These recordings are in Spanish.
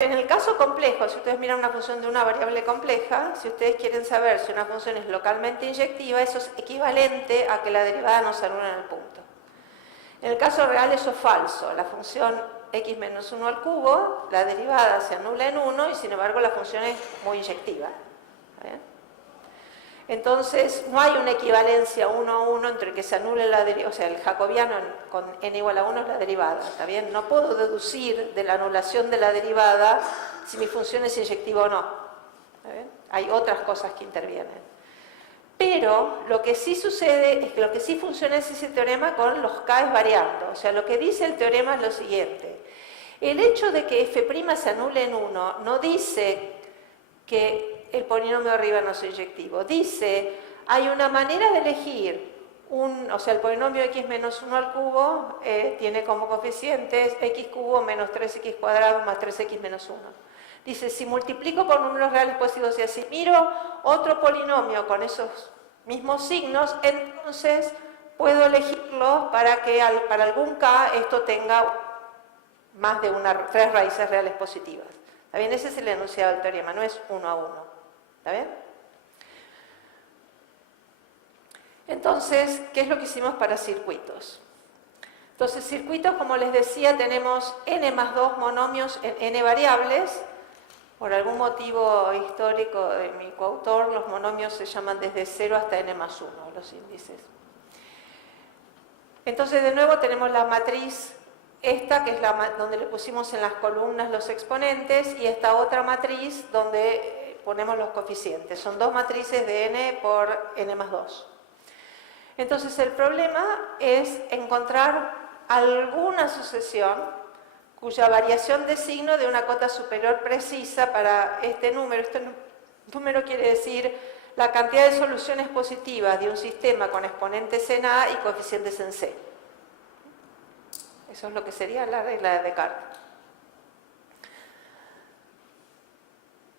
En el caso complejo, si ustedes miran una función de una variable compleja, si ustedes quieren saber si una función es localmente inyectiva, eso es equivalente a que la derivada no se anula en el punto. En el caso real eso es falso. La función x menos 1 al cubo, la derivada se anula en 1 y sin embargo la función es muy inyectiva. ¿Bien? Entonces no hay una equivalencia 1 a 1 entre que se anule la derivada, o sea, el jacobiano con n igual a 1 es la derivada, ¿está bien? No puedo deducir de la anulación de la derivada si mi función es inyectiva o no. ¿Está bien? Hay otras cosas que intervienen. Pero lo que sí sucede es que lo que sí funciona es ese teorema con los k's variando. O sea, lo que dice el teorema es lo siguiente. El hecho de que f' se anule en 1 no dice que el polinomio arriba no es inyectivo. Dice, hay una manera de elegir, o sea, el polinomio x menos 1 al cubo tiene como coeficientes x cubo menos 3x cuadrado más 3x menos 1. Dice, si multiplico por números reales positivos y así miro otro polinomio con esos mismos signos, entonces puedo elegirlo para que para algún k esto tenga más de 3 raíces reales positivas. ¿Está bien? Ese es el enunciado del teorema, no es 1 a 1. ¿Está bien? Entonces, ¿qué es lo que hicimos para circuitos? Entonces, circuitos, como les decía, tenemos n más 2 monomios en n variables. Por algún motivo histórico de mi coautor, los monomios se llaman desde 0 hasta n más 1, los índices. Entonces, de nuevo, tenemos la matriz esta, que es donde le pusimos en las columnas los exponentes, y esta otra matriz donde ponemos los coeficientes. Son dos matrices de n por n más 2. Entonces, el problema es encontrar alguna sucesión cuya variación de signo de una cota superior precisa para este número. Este número quiere decir la cantidad de soluciones positivas de un sistema con exponentes en A y coeficientes en C. Eso es lo que sería la regla de Descartes.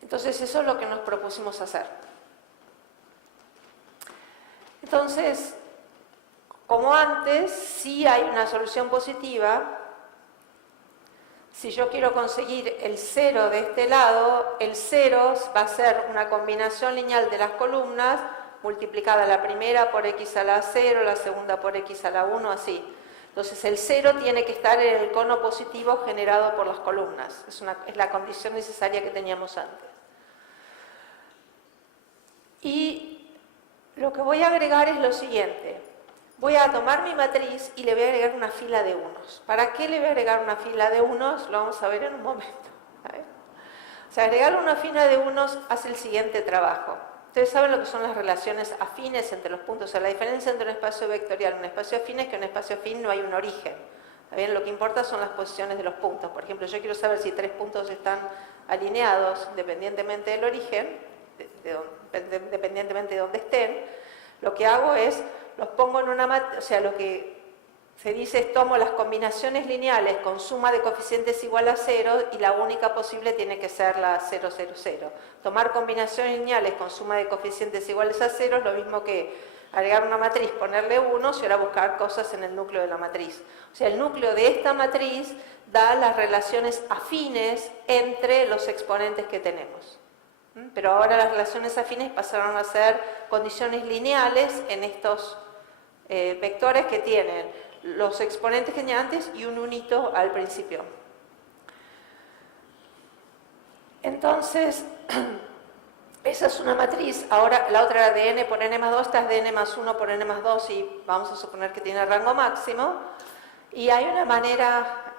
Entonces, eso es lo que nos propusimos hacer. Entonces, como antes, si hay una solución positiva, si yo quiero conseguir el 0 de este lado, el 0 va a ser una combinación lineal de las columnas multiplicada la primera por x a la 0, la segunda por x a la 1, así. Entonces el 0 tiene que estar en el cono positivo generado por las columnas. Es la condición necesaria que teníamos antes. Y lo que voy a agregar es lo siguiente. Voy a tomar mi matriz y le voy a agregar una fila de unos. ¿Para qué le voy a agregar una fila de unos? Lo vamos a ver en un momento. O sea, agregar una fila de unos hace el siguiente trabajo. Ustedes saben lo que son las relaciones afines entre los puntos. O sea, la diferencia entre un espacio vectorial y un espacio afín es que en un espacio afín no hay un origen. ¿Está bien? Lo que importa son las posiciones de los puntos. Por ejemplo, yo quiero saber si 3 puntos están alineados independientemente del origen, independientemente de dónde estén. Lo que hago es los pongo en una matriz, o sea, lo que se dice es tomo las combinaciones lineales con suma de coeficientes igual a 0 y la única posible tiene que ser la 0, 0, 0. Tomar combinaciones lineales con suma de coeficientes iguales a 0 es lo mismo que agregar una matriz, ponerle 1 y ahora buscar cosas en el núcleo de la matriz. O sea, el núcleo de esta matriz da las relaciones afines entre los exponentes que tenemos. Pero ahora las relaciones afines pasaron a ser condiciones lineales en estos vectores que tienen los exponentes que tenían antes y un unito al principio. Entonces, esa es una matriz. Ahora la otra era de n por n más 2, esta es de n más 1 por n más 2 y vamos a suponer que tiene rango máximo. Y hay una manera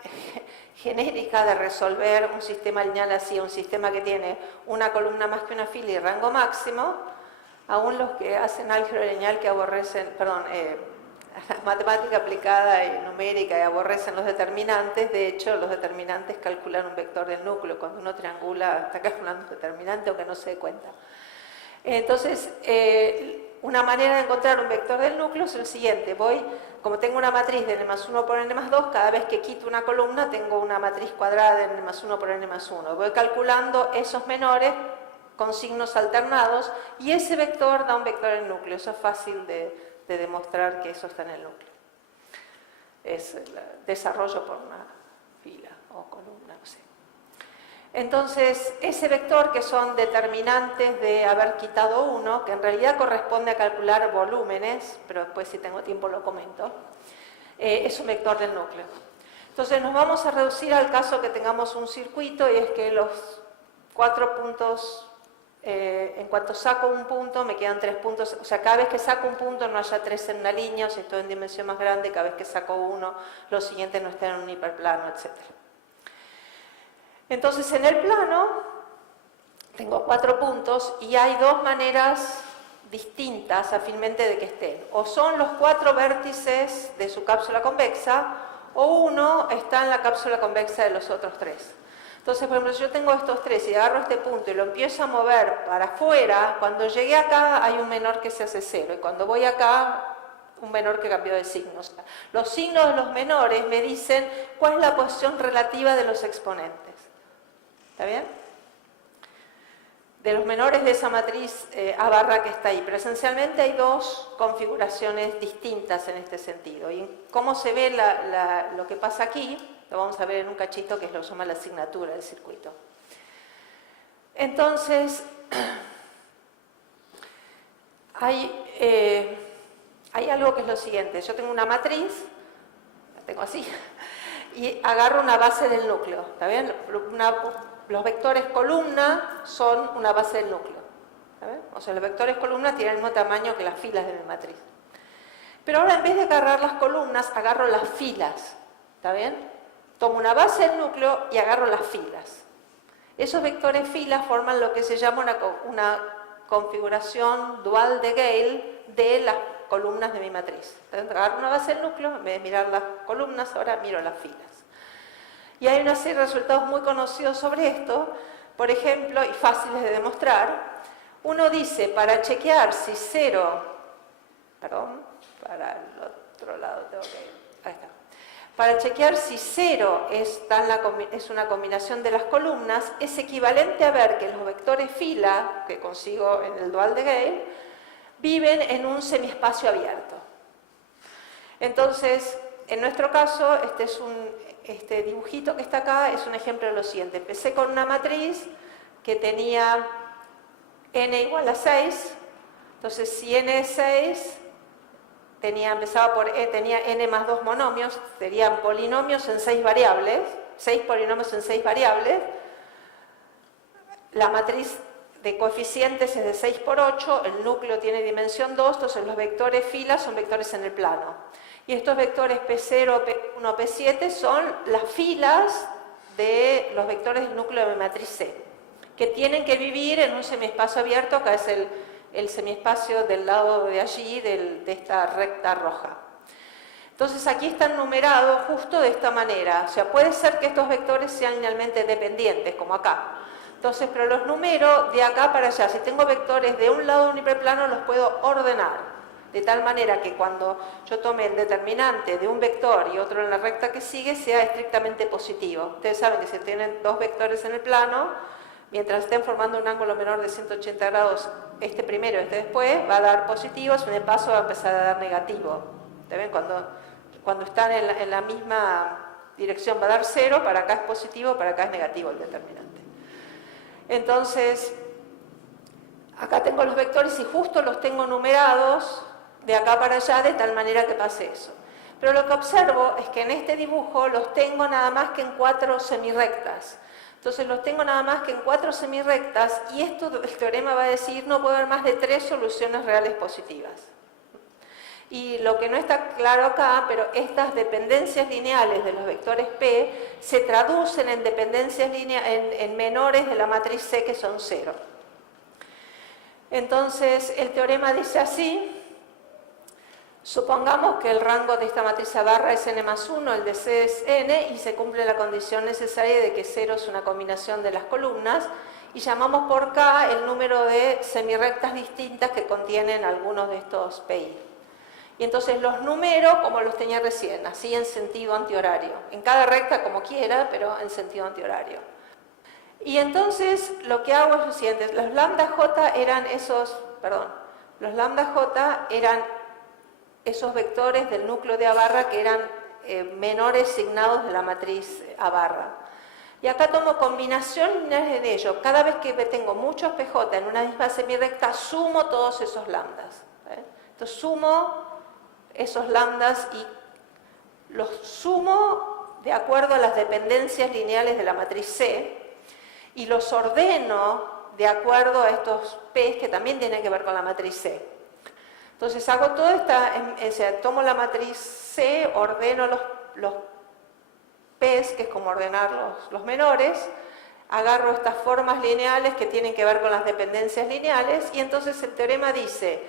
genérica de resolver un sistema lineal así, un sistema que tiene una columna más que una fila y rango máximo. Aún los que hacen álgebra lineal que aborrecen, matemática aplicada y numérica y aborrecen los determinantes, de hecho los determinantes calculan un vector del núcleo. Cuando uno triangula está calculando un determinante aunque no se dé cuenta. Entonces, una manera de encontrar un vector del núcleo es el siguiente. Como tengo una matriz de n más 1 por n más 2, cada vez que quito una columna tengo una matriz cuadrada de n más 1 por n más 1. Voy calculando esos menores con signos alternados y ese vector da un vector del núcleo. Eso es fácil de demostrar que eso está en el núcleo. Es el desarrollo por una fila o columna, no sé. Entonces, ese vector, que son determinantes de haber quitado 1, que en realidad corresponde a calcular volúmenes, pero después si tengo tiempo lo comento, es un vector del núcleo. Entonces nos vamos a reducir al caso que tengamos un circuito, y es que los 4 puntos, en cuanto saco un punto me quedan 3 puntos, o sea, cada vez que saco un punto no haya 3 en una línea, o si estoy en dimensión más grande, cada vez que saco uno, los siguientes no estén en un hiperplano, etc. Entonces en el plano tengo 4 puntos y hay 2 maneras distintas afínmente de que estén. O son los 4 vértices de su cápsula convexa, o uno está en la cápsula convexa de los otros 3. Entonces, por ejemplo, si yo tengo estos 3 y agarro este punto y lo empiezo a mover para afuera, cuando llegué acá hay un menor que se hace 0, y cuando voy acá, un menor que cambió de signo. O sea, los signos de los menores me dicen cuál es la posición relativa de los exponentes. ¿Está bien? De los menores de esa matriz A barra que está ahí. Pero esencialmente hay 2 configuraciones distintas en este sentido. Y cómo se ve lo que pasa aquí, lo vamos a ver en un cachito, que es lo que se llama la asignatura del circuito. Entonces, hay algo que es lo siguiente. Yo tengo una matriz, la tengo así, y agarro una base del núcleo. ¿Está bien? Los vectores columna son una base del núcleo. ¿Saben? O sea, los vectores columna tienen el mismo tamaño que las filas de mi matriz. Pero ahora, en vez de agarrar las columnas, agarro las filas. ¿Está bien? Tomo una base del núcleo y agarro las filas. Esos vectores filas forman lo que se llama una configuración dual de Gale de las columnas de mi matriz. Entonces, agarro una base del núcleo, en vez de mirar las columnas, ahora miro las filas. Y hay una serie de resultados muy conocidos sobre esto, por ejemplo, y fáciles de demostrar. Uno dice, para chequear si 0, perdón, para el otro lado tengo que ir, ahí está. Para chequear si 0 es una combinación de las columnas, es equivalente a ver que los vectores fila, que consigo en el dual de Gale, viven en un semiespacio abierto. Entonces, en nuestro caso, este dibujito que está acá es un ejemplo de lo siguiente. Empecé con una matriz que tenía n igual a 6. Entonces, si n es 6, tenía n más 2 monomios, serían polinomios en 6 variables, 6 polinomios en 6 variables. La matriz de coeficientes es de 6 por 8, el núcleo tiene dimensión 2, entonces los vectores fila son vectores en el plano. Y estos vectores P0, P1, P7 son las filas de los vectores del núcleo de mi matriz C, que tienen que vivir en un semiespacio abierto. Acá es el semiespacio del lado de allí, de esta recta roja. Entonces aquí están numerados justo de esta manera. O sea, puede ser que estos vectores sean linealmente dependientes, como acá. Entonces, pero los numero de acá para allá. Si tengo vectores de un lado de un hiperplano, los puedo ordenar. De tal manera que cuando yo tome el determinante de un vector y otro en la recta que sigue, sea estrictamente positivo. Ustedes saben que si tienen 2 vectores en el plano, mientras estén formando un ángulo menor de 180 grados, este primero y este después, va a dar positivo, si me paso va a empezar a dar negativo. ¿Ven? Cuando están en la misma dirección va a dar 0, para acá es positivo, para acá es negativo el determinante. Entonces, acá tengo los vectores y justo los tengo numerados de acá para allá, de tal manera que pase eso. Pero lo que observo es que en este dibujo los tengo nada más que en 4 semirrectas. Entonces los tengo nada más que en 4 semirrectas, y esto el teorema va a decir no puede haber más de 3 soluciones reales positivas. Y lo que no está claro acá, pero estas dependencias lineales de los vectores P se traducen en dependencias en menores de la matriz C, que son 0. Entonces el teorema dice así: supongamos que el rango de esta matriz A barra es n más 1, el de C es n, y se cumple la condición necesaria de que 0 es una combinación de las columnas, y llamamos por K el número de semirrectas distintas que contienen algunos de estos PI. Y entonces los numero como los tenía recién, así en sentido antihorario. En cada recta como quiera, pero en sentido antihorario. Y entonces lo que hago es lo siguiente: los lambda J eran esos vectores del núcleo de A barra que eran menores signados de la matriz A barra. Y acá tomo combinación lineal de ello. Cada vez que tengo muchos PJ en una misma semirrecta, sumo todos esos lambdas. Entonces sumo esos lambdas y los sumo de acuerdo a las dependencias lineales de la matriz C y los ordeno de acuerdo a estos P que también tienen que ver con la matriz C. Entonces hago toda esta, tomo la matriz C, ordeno los P's, que es como ordenar los menores, agarro estas formas lineales que tienen que ver con las dependencias lineales y entonces el teorema dice,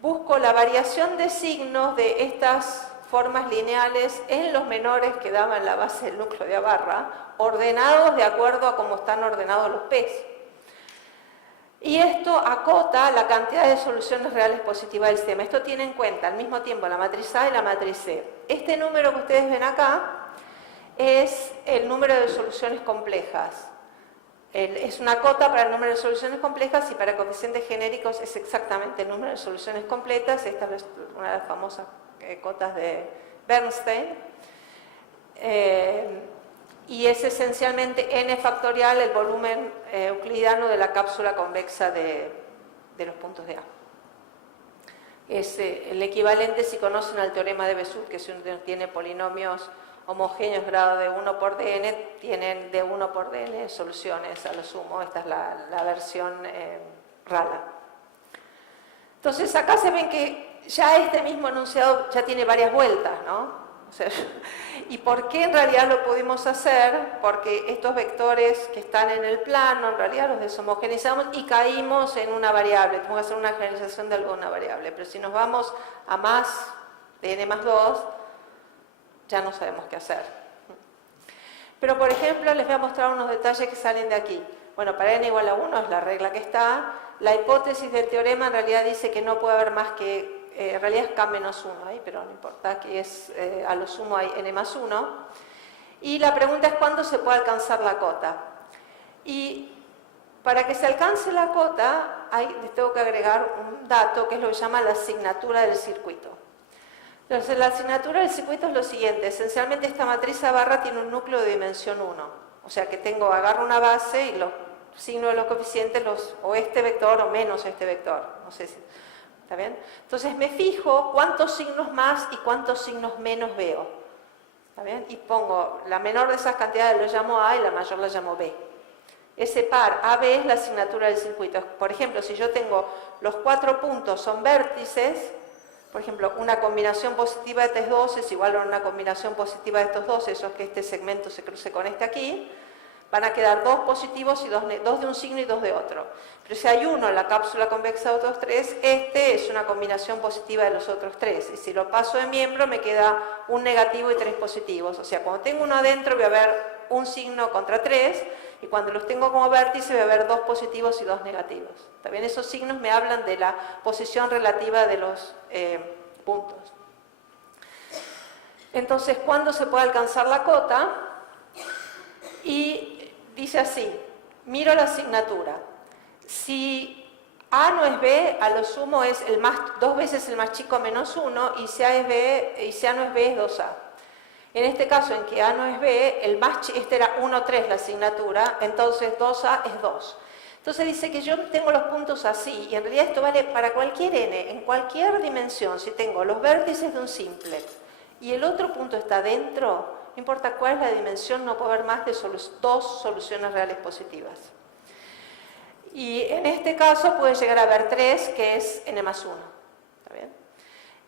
busco la variación de signos de estas formas lineales en los menores que daban la base del núcleo de Abarra, ordenados de acuerdo a cómo están ordenados los P's. Y esto acota la cantidad de soluciones reales positivas del sistema. Esto tiene en cuenta al mismo tiempo la matriz A y la matriz C. Este número que ustedes ven acá es el número de soluciones complejas. Es una cota para el número de soluciones complejas y para coeficientes genéricos es exactamente el número de soluciones completas. Esta es una de las famosas cotas de Bernstein. Y es esencialmente n factorial el volumen euclidiano de la cápsula convexa de los puntos de A. Es el equivalente, si conocen, al teorema de Bézout, que si uno tiene polinomios homogéneos grado de 1 por dn, tienen de 1 por dn soluciones a lo sumo. Esta es la versión rala. Entonces acá se ven que ya este mismo enunciado ya tiene varias vueltas, ¿no? O sea, ¿y por qué en realidad lo pudimos hacer? Porque estos vectores que están en el plano, en realidad los deshomogeneizamos y caímos en una variable. Tenemos que hacer una generalización de alguna variable. Pero si nos vamos a más de n más 2, ya no sabemos qué hacer. Pero, por ejemplo, les voy a mostrar unos detalles que salen de aquí. Bueno, para n igual a 1 es la regla que está. La hipótesis del teorema en realidad dice que no puede haber más que... en realidad es k menos 1 ahí, pero no importa, que es a lo sumo hay n más 1. Y la pregunta es cuándo se puede alcanzar la cota. Y para que se alcance la cota, les tengo que agregar un dato que es lo que se llama la asignatura del circuito. Entonces, la asignatura del circuito es lo siguiente. Esencialmente, esta matriz Abarra tiene un núcleo de dimensión 1. O sea que agarro una base y los signos de los coeficientes, o este vector o menos este vector. No sé si... ¿Está bien? Entonces me fijo cuántos signos más y cuántos signos menos veo. ¿Está bien? Y pongo la menor de esas cantidades, lo llamo A y la mayor la llamo B. Ese par AB es la asignatura del circuito. Por ejemplo, si yo tengo los 4 puntos son vértices, por ejemplo, una combinación positiva de estos dos es igual a una combinación positiva de estos dos, eso es que este segmento se cruce con este aquí, van a quedar 2 positivos y 2 de un signo y 2 de otro. Pero si hay uno en la cápsula convexa de otros 3, este es una combinación positiva de los otros 3. Y si lo paso de miembro, me queda un negativo y 3 positivos. O sea, cuando tengo uno adentro, voy a ver un signo contra 3, y cuando los tengo como vértice, voy a ver 2 positivos y 2 negativos. También esos signos me hablan de la posición relativa de los puntos. Entonces, ¿cuándo se puede alcanzar la cota? Y dice así, miro la asignatura. Si A no es B, a lo sumo es 2 veces el más chico menos 1, y si A es B, y si A no es B es 2A. En este caso, en que A no es B, este era 1, 3 la asignatura, entonces 2A es 2. Entonces dice que yo tengo los puntos así, y en realidad esto vale para cualquier n, en cualquier dimensión. Si tengo los vértices de un simple y el otro punto está dentro, no importa cuál es la dimensión, no puede haber más de 2 soluciones reales positivas. Y en este caso puede llegar a haber 3, que es n más 1. ¿Está bien?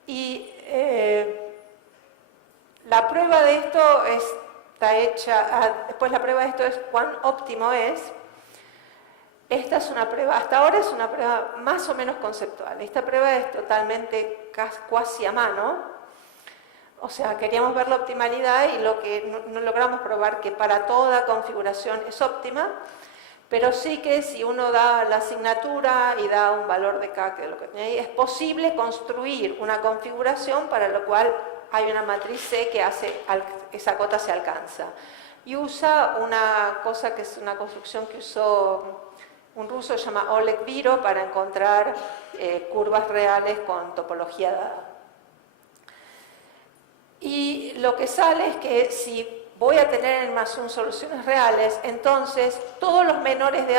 Y la prueba de esto está hecha, después la prueba de esto es cuán óptimo es. Esta es una prueba, hasta ahora es una prueba más o menos conceptual. Esta prueba es totalmente casi a mano. O sea, queríamos ver la optimalidad y lo que no logramos probar que para toda configuración es óptima, pero sí que si uno da la asignatura y da un valor de K, que es lo que tiene ahí, es posible construir una configuración para lo cual hay una matriz C que hace esa cota se alcanza. Y usa una cosa que es una construcción que usó un ruso que se llama Oleg Viro para encontrar curvas reales con topología dada. Y lo que sale es que si voy a tener en más un soluciones reales, entonces todos los menores de